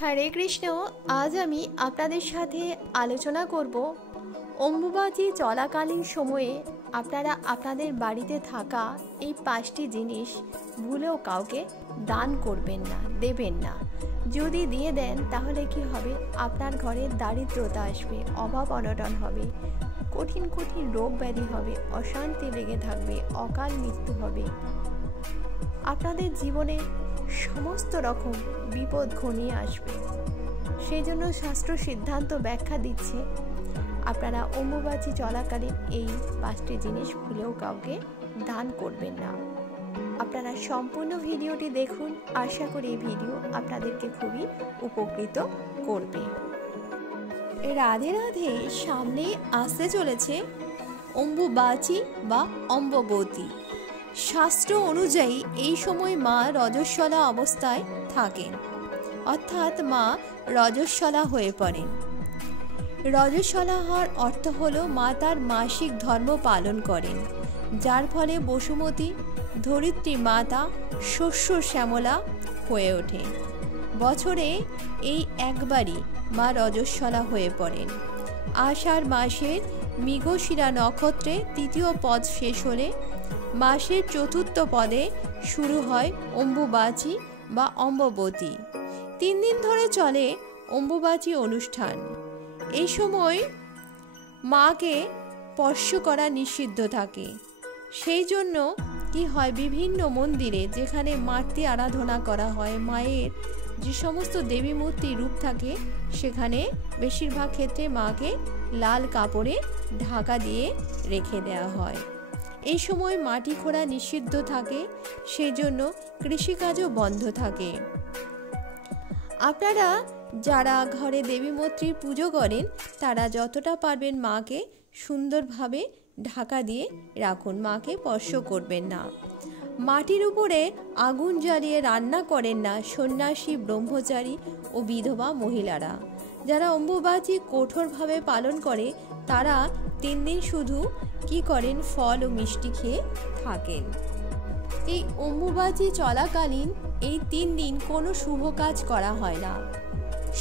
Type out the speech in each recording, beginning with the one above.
হরে কৃষ্ণ। আজ আমি আপনাদের সাথে আলোচনা করব অম্বুবাচী চলাকালীন সময়ে আপনারা আপনাদের বাড়িতে থাকা এই 5টি জিনিস ভুলেও কাউকে দান করবেন না, দেবেন না। যদি দিয়ে দেন তাহলে কি হবে, আপনার ঘরে দারিদ্রতা আসবে, অভাব অনটন হবে, কঠিন কঠিন রোগ ব্যাধি হবে, অশান্তি লেগে থাকবে, অকাল মৃত্যু হবে, আপনাদের জীবনে সমস্ত রকম বিপদ ঘনিয়ে আসবে। সেই জন্য শাস্ত্র সিদ্ধান্ত ব্যাখ্যা দিচ্ছে আপনারা অম্বুবাচী চলাকালীন এই 5টি জিনিস ভুলেও কাউকে দান করবেন না। আপনারা সম্পূর্ণ ভিডিওটি দেখুন, আশা করি এই ভিডিও আপনাদেরকে খুবই উপকৃত করবে। রাধে রাধে। সামনে আসতে চলেছে অম্বুবাচী বা অম্ববতী। শাস্ত্র অনুযায়ী এই সময় মা রজস্বলা অবস্থায় থাকেন, অর্থাৎ মা রজস্বলা হয়ে পড়েন। রজস্বলা হওয়ার অর্থ হলো মা তার মাসিক ধর্ম পালন করেন, যার ফলে বসুমতী ধরিত্রী মাতা শস্য শ্যামলা হয়ে ওঠেন। বছরে এই একবারই মা রজস্বলা হয়ে পড়েন। আষাঢ় মাসের মৃগশিরা নক্ষত্রে 3য় পদ শেষ হলে মাসের 4র্থ পদে শুরু হয় অম্বুবাচী বা অম্ববতী। 3 দিন ধরে চলে অম্বুবাচী অনুষ্ঠান। এই সময় মাকে স্পর্শ করা নিষিদ্ধ থাকে। সেই জন্য কি হয়, বিভিন্ন মন্দিরে যেখানে মাতৃ আরাধনা করা হয়, মায়ের যে সমস্ত দেবী মূর্তি রূপ থাকে, সেখানে বেশিরভাগ ক্ষেত্রে মাকে লাল কাপড়ে ঢাকা দিয়ে রেখে দেওয়া হয়। এই সময় মাটি খোঁড়া নিষিদ্ধ থাকে, সেই জন্য কৃষিকাজও বন্ধ থাকে। আপনারা যারা ঘরে দেবী মূর্তির পুজো করেন তারা যতটা পারবেন মাকে সুন্দরভাবে ঢাকা দিয়ে রাখুন, মাকে স্পর্শ করবেন না। মাটির উপরে আগুন জ্বালিয়ে রান্না করেন না সন্ন্যাসী, ব্রহ্মচারী ও বিধবা মহিলারা। যারা অম্বুবাচী কঠোরভাবে পালন করে তারা 3 দিন শুধু কি করেন, ফল ও মিষ্টি খেয়ে থাকেন। এই অম্বুবাচী চলাকালীন এই 3 দিন কোনো শুভ কাজ করা হয় না।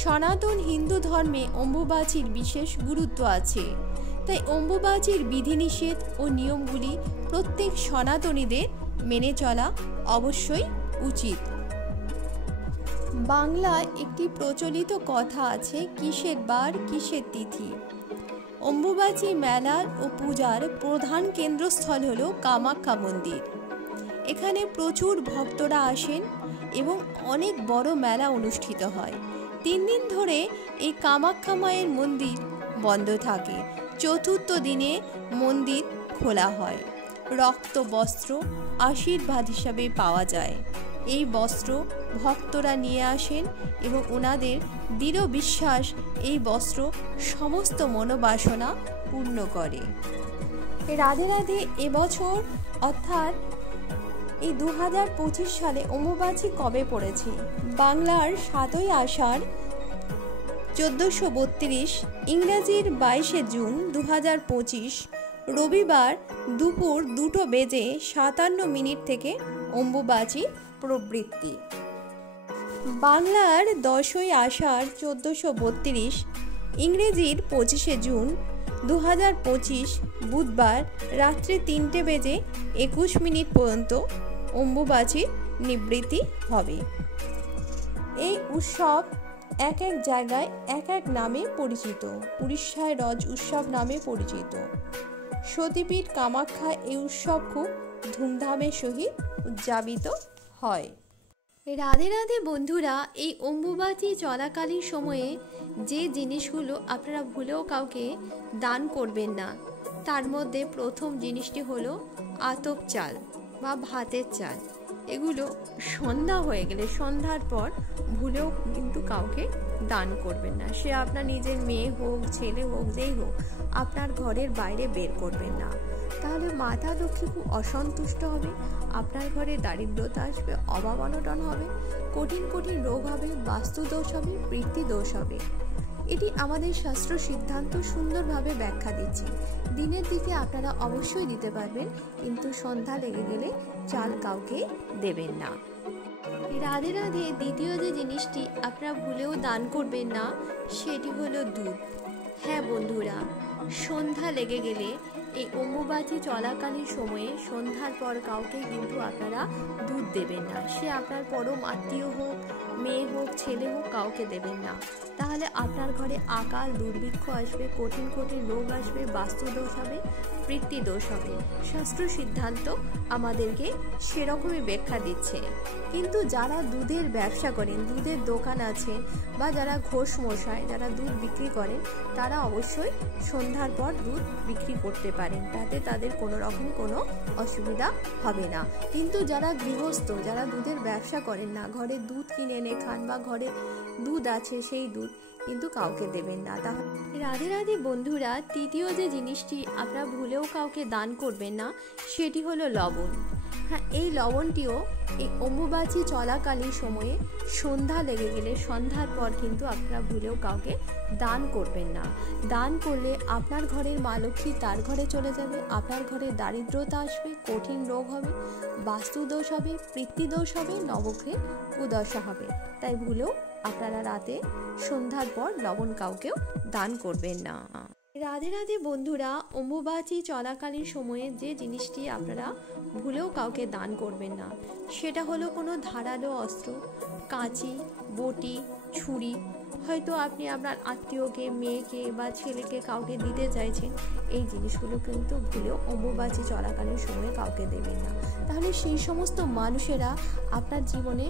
সনাতন হিন্দু ধর্মে অম্বুবাচীর বিশেষ গুরুত্ব আছে, তাই অম্বুবাচীর বিধিনিষেধ ও নিয়মগুলি প্রত্যেক সনাতনীদের মেনে চলা অবশ্যই উচিত। বাংলায় একটি প্রচলিত কথা আছে, কিসের বার কিসের তিথি। অম্বুবাচী মেলা ও পূজার প্রধান কেন্দ্রস্থল হল কামাখ্যা মন্দির। এখানে প্রচুর ভক্তরা আসেন এবং অনেক বড় মেলা অনুষ্ঠিত হয়। 3 দিন ধরে এই কামাখ্যা মায়ের মন্দির বন্ধ থাকে। 4র্থ দিনে মন্দির খোলা হয়। রক্ত বস্ত্র আশীর্বাদ হিসাবে পাওয়া যায়। এই বস্ত্র ভক্তরা নিয়ে আসেন এবং ওনাদের দৃঢ় বিশ্বাস এই বস্ত্র সমস্ত মনোবাসনা পূর্ণ করে। রাধে রাধে। এবছর অর্থাৎ এই 2025 সালে অম্বুবাচী কবে পড়েছে? বাংলার 7ই আষাঢ় 1432, ইংরেজির 22শে জুন 2025 রবিবার দুপুর 2:57 থেকে অম্বুবাচী প্রবৃত্তি। বাংলার 10ই আষাঢ় 1432, ইংরেজির 25শে জুন 2025 বুধবার রাত্রে 3:21 পর্যন্ত অম্বুবাচীর নিবৃত্তি হবে। এই উৎসব এক এক জায়গায় এক এক নামে পরিচিত। উড়িষ্যায় রজ উৎসব নামে পরিচিত। সতীপীঠ কামাখ্যায় এই উৎসব খুব ধুমধামের সহিত উদযাপিত হয়। রাধে রাধে বন্ধুরা। এই অম্বুবাচী চলাকালীন সময়ে যে জিনিসগুলো আপনারা ভুলেও কাউকে দান করবেন না, তার মধ্যে প্রথম জিনিসটি হলো আতপ চাল বা ভাতের চাল। এগুলো সন্ধ্যা হয়ে গেলে, সন্ধ্যার পর ভুলেও কিন্তু কাউকে দান করবেন না। সে আপনার নিজের মেয়ে হোক, ছেলে হোক, যেই হোক, আপনার ঘরের বাইরে বের করবেন না। তাহলে মাতা লক্ষ্মী খুব অসন্তুষ্ট হবে, আপনার ঘরে দারিদ্রতা আসবে, অভাব অনটন হবে, কঠিন কঠিন রোগ হবে, বাস্তু দোষ হবে, বৃত্তি দোষ হবে। এটি আমাদের শাস্ত্র সিদ্ধান্ত সুন্দরভাবে ব্যাখ্যা দিচ্ছে। দিনের দিকে আপনারা অবশ্যই দিতে পারবেন, কিন্তু সন্ধ্যা লেগে গেলে চাল কাউকে দেবেন না। রাধে রাধে। দ্বিতীয় যে জিনিসটি আপনারা ভুলেও দান করবেন না সেটি হলো দুধ। হ্যাঁ বন্ধুরা, সন্ধ্যা লেগে গেলে এই অম্বুবাচী চলাকালীন সময়ে সন্ধ্যার পর কাউকে কিন্তু আপনারা দুধ দেবেন না। সে আপনার পরম আত্মীয় হোক, মেয়ে হোক, ছেলে হোক, কাউকে দেবেন না। তাহলে আপনার ঘরে আকাল দুর্ভিক্ষ আসবে, কঠিন কঠিন রোগ আসবে, বাস্তুদোষ হবে, পিতৃদোষ হবে। শাস্ত্র সিদ্ধান্ত আমাদেরকে সেরকমই ব্যাখ্যা দিচ্ছে। কিন্তু যারা দুধের ব্যবসা করেন, দুধের দোকান আছে, বা যারা ঘোষ মশাই যারা দুধ বিক্রি করেন, তারা অবশ্যই সন্ধ্যার পর দুধ বিক্রি করতে পারেন, তাতে তাদের কোনো রকম কোনো অসুবিধা হবে না। কিন্তু যারা গৃহস্থ, যারা দুধের ব্যবসা করেন না, ঘরে দুধ কিনে এনে খান বা ঘরে দুধ আছে সেই দুধ কিন্তু কাউকে দেবেন না। তাহলে রাধে রাধে বন্ধুরা, তৃতীয় যে জিনিসটি আপনারা ভুলেও কাউকে দান করবেন না সেটি হলো লবণ। হ্যাঁ, এই লবণটিও এই অম্বুবাচী চলাকালীন সময়ে সন্ধ্যা লেগে গেলে সন্ধ্যার পর কিন্তু আপনারা ভুলেও কাউকে দান করবেন না। দান করলে আপনার ঘরের মা লক্ষ্মী তার ঘরে চলে যাবে, আপনার ঘরে দারিদ্রতা আসবে, কঠিন রোগ হবে, বাস্তুদোষ হবে, পিতৃদোষ হবে, নবগ্রহে কুদশা হবে। তাই ভুলেও আপনারা রাতে সন্ধ্যার পর লবণ কাউকেও দান করবেন না। রাধে রাধে বন্ধুরা, অম্বুবাচী চলাকালীন সময়ে যে জিনিসটি আপনারা ভুলেও কাউকে দান করবেন না সেটা হলো কোনো ধারালো অস্ত্র, কাঁচি, বটি, ছুরি। হয়তো আপনি আপনার আত্মীয়কে, মেয়েকে বা ছেলেকে কাউকে দিতে চাইছেন, এই জিনিসগুলো কিন্তু ভুলেও অম্বুবাচী চলাকালীন সময়ে কাউকে দেবেন না। তাহলে সেই সমস্ত মানুষেরা আপনার জীবনে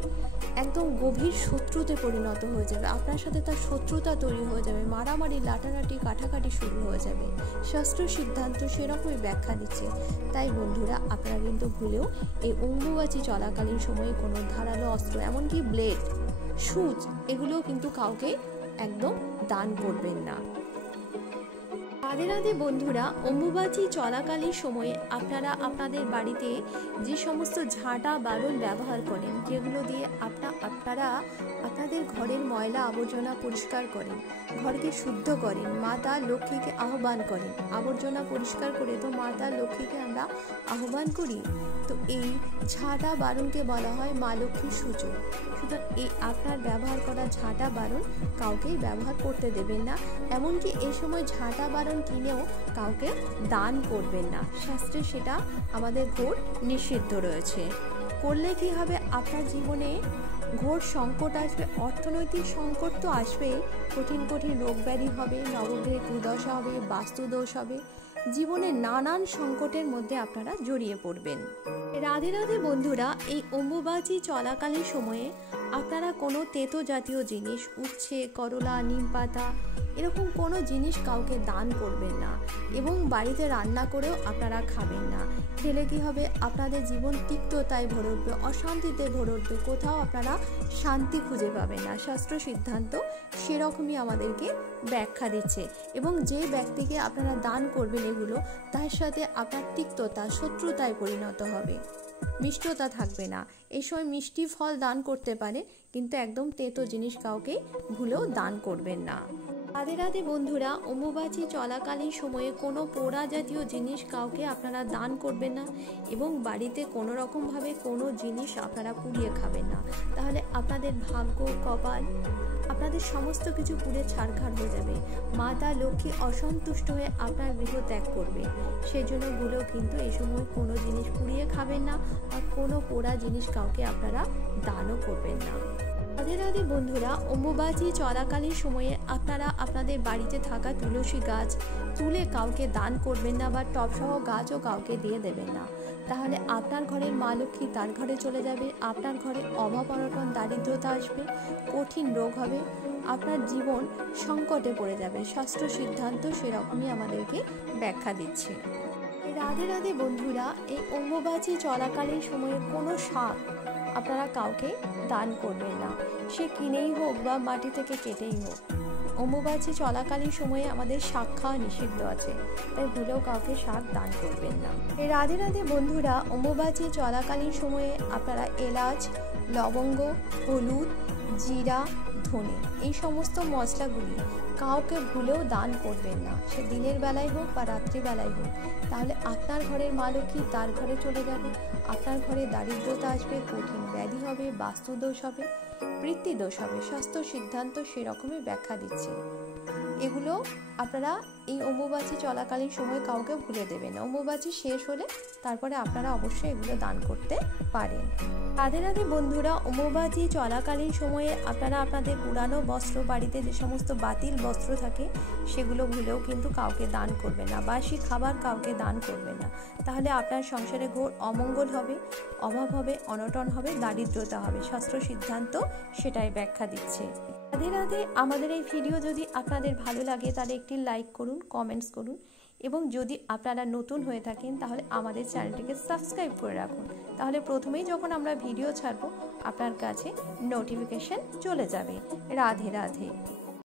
একদম গভীর শত্রুতে পরিণত হয়ে যাবে, আপনার সাথে তার শত্রুতা তৈরি হয়ে যাবে, মারামারি, লাটালাটি, কাটাকাটি শুরু হয়ে যাবে। শাস্ত্র সিদ্ধান্ত সেরকমই ব্যাখ্যা দিচ্ছে। তাই বন্ধুরা, আপনারা কিন্তু ভুলেও এই অম্বুবাচী চলাকালীন সময়ে কোনো ধারালো অস্ত্র, এমনকি ব্লেড, সূচ, এগুলোও কিন্তু কাউকে একদম দান করবেন না। রাধে রাধে বন্ধুরা, অম্বুবাচী চলাকালীন সময়ে আপনারা আপনাদের বাড়িতে যে সমস্ত ঝাঁটা বারণ ব্যবহার করেন, যেগুলো দিয়ে আপনারা আপনাদের ঘরের ময়লা আবর্জনা পরিষ্কার করেন, ঘরকে শুদ্ধ করেন, মাতা লক্ষ্মীকে আহ্বান করেন। আবর্জনা পরিষ্কার করে তো মাতা লক্ষ্মীকে আমরা আহ্বান করি। তো এই ঝাঁটা বারণকে বলা হয় মা লক্ষ্মীর সূচক। সুতরাং এই আপনার ব্যবহার করা ঝাঁটা বারণ কাউকেই ব্যবহার করতে দেবেন না। এমনকি এই সময় ঝাঁটা বারণ কিনেও কাউকে দান করবেন না। শাস্ত্রে সেটা আমাদের ঘোর নিষিদ্ধ রয়েছে। করলে কি হবে, আপনার জীবনে ঘোর সংকট আসবে, অর্থনৈতিক সংকট তো আসবেই, কঠিন কঠিন রোগ ব্যাধি হবে, নবগ্রহে কুদশা হবে, বাস্তুদোষ হবে, জীবনে নানান সংকটের মধ্যে আপনারা জড়িয়ে পড়বেন। রাধে রাধে বন্ধুরা, এই অম্বুবাচী চলাকালীন সময়ে আপনারা কোনো তেতো জাতীয় জিনিস, উচ্ছে, করলা, নিম পাতা, এরকম কোনো জিনিস কাউকে দান করবেন না এবং বাড়িতে রান্না করেও আপনারা খাবেন না। খেলে কি হবে, আপনাদের জীবন তিক্ততায় ভরে উঠবে, অশান্তিতে ভরে উঠবে, কোথাও আপনারা শান্তি খুঁজে পাবেন না। শাস্ত্র সিদ্ধান্ত সেরকমই আমাদেরকে ব্যাখ্যা দিচ্ছে। এবং যে ব্যক্তিকে আপনারা দান করবেন এগুলো, তার সাথে আপনার তিক্ততা, শত্রুতায় পরিণত হবে, মিষ্টতা থাকবে না। এই সময় মিষ্টি ফল দান করতে পারে, কিন্তু একদম তেতো জিনিস কাউকে ভুলেও দান করবেন না। রাধে রাধে বন্ধুরা, অম্বুবাচী চলাকালীন সময়ে কোনো পোড়া জাতীয় জিনিস কাউকে আপনারা দান করবেন না এবং বাড়িতে কোনো রকমভাবে কোনো জিনিস আপনারা পুড়িয়ে খাবেন না। তাহলে আপনাদের ভাগ্য, কপাল, আপনাদের সমস্ত কিছু পুড়ে ছারখার হয়ে যাবে। মাতা লক্ষ্মী অসন্তুষ্ট হয়ে আপনার গৃহ ত্যাগ করবে। সেজন্য ভুলেও কিন্তু এই সময় কোনো জিনিস পুড়িয়ে খাবেন না আর কোনো পোড়া জিনিস কাউকে আপনারা দানও করবেন না। রাধে রাধে বন্ধুরা, অম্বুবাচী চলাকালীন সময়ে আপনারা আপনাদের বাড়িতে থাকা তুলসী গাছ তুলে কাউকে দান করবেন না বা টবসহ গাছও কাউকে দিয়ে দেবেন না। তাহলে আপনার ঘরের মা লক্ষ্মী তার ঘরে চলে যাবে, আপনার ঘরে অভাব অনটন, দারিদ্রতা আসবে, কঠিন রোগ হবে, আপনার জীবন সংকটে পড়ে যাবে। শাস্ত্র সিদ্ধান্ত সেরকমই আমাদেরকে ব্যাখ্যা দিচ্ছে। রাধে রাধে বন্ধুরা, এই অম্বুবাচী চলাকালীন সময়ে কোনো শাক আপনারা কাউকে দান করবেন না, সে কিনেই হোক বা মাটি থেকে কেটেই হোক। অম্বুবাচী চলাকালীন সময়ে আমাদের শাক খাওয়া নিষিদ্ধ আছে, তাই ভুলেও কাউকে শাক দান করবেন না। রাধে রাধে বন্ধুরা, অম্বুবাচী চলাকালীন সময়ে আপনারা এলাচ, লবঙ্গ, হলুদ, জিরা, ধনে, এই সমস্ত মশলাগুলি কাউকে ভুলেও দান করবেন না, সে দিনের বেলায় হোক বা রাত্রিবেলায় হোক। তাহলে আপনার ঘরের মা লক্ষ্মী তার ঘরে চলে যাবে, আপনার ঘরে দারিদ্রতা আসবে, কঠিন ব্যাধি হবে, বাস্তুদোষ হবে, বৃত্তিদোষ হবে। স্বাস্থ্য সিদ্ধান্ত সেরকমই ব্যাখ্যা দিচ্ছে। এগুলো আপনারা এই অম্বুবাচী চলাকালীন সময় কাউকে ভুলে দেবেন না। অম্বুবাচী শেষ হলে তারপরে আপনারা অবশ্যই এগুলো দান করতে পারেন। রাধে রাধে বন্ধুরা, অম্বুবাচী চলাকালীন সময়ে আপনারা আপনাদের পুরানো বস্ত্র, বাড়িতে যে সমস্ত বাতিল বস্ত্র থাকে সেগুলো ভুলেও কিন্তু কাউকে দান করবেন না। বাসি খাবার কাউকে দান করবেন না, তাহলে আপনার সংসারে ঘোর অমঙ্গল হবে, অভাব হবে, অনটন হবে, দারিদ্রতা হবে। শাস্ত্র সিদ্ধান্ত সেটাই ব্যাখ্যা দিচ্ছে। রাধে রাধে। আমাদের এই ভিডিও যদি আপনাদের ভালো লাগে তাহলে একটি লাইক করুন, কমেন্টস করুন, এবং যদি আপনারা নতুন হয়ে থাকেন তাহলে আমাদের চ্যানেলটিকে সাবস্ক্রাইব করে রাখুন। তাহলে প্রথমেই যখন আমরা ভিডিও ছাড়বো আপনার কাছে নোটিফিকেশন চলে যাবে। রাধে রাধে।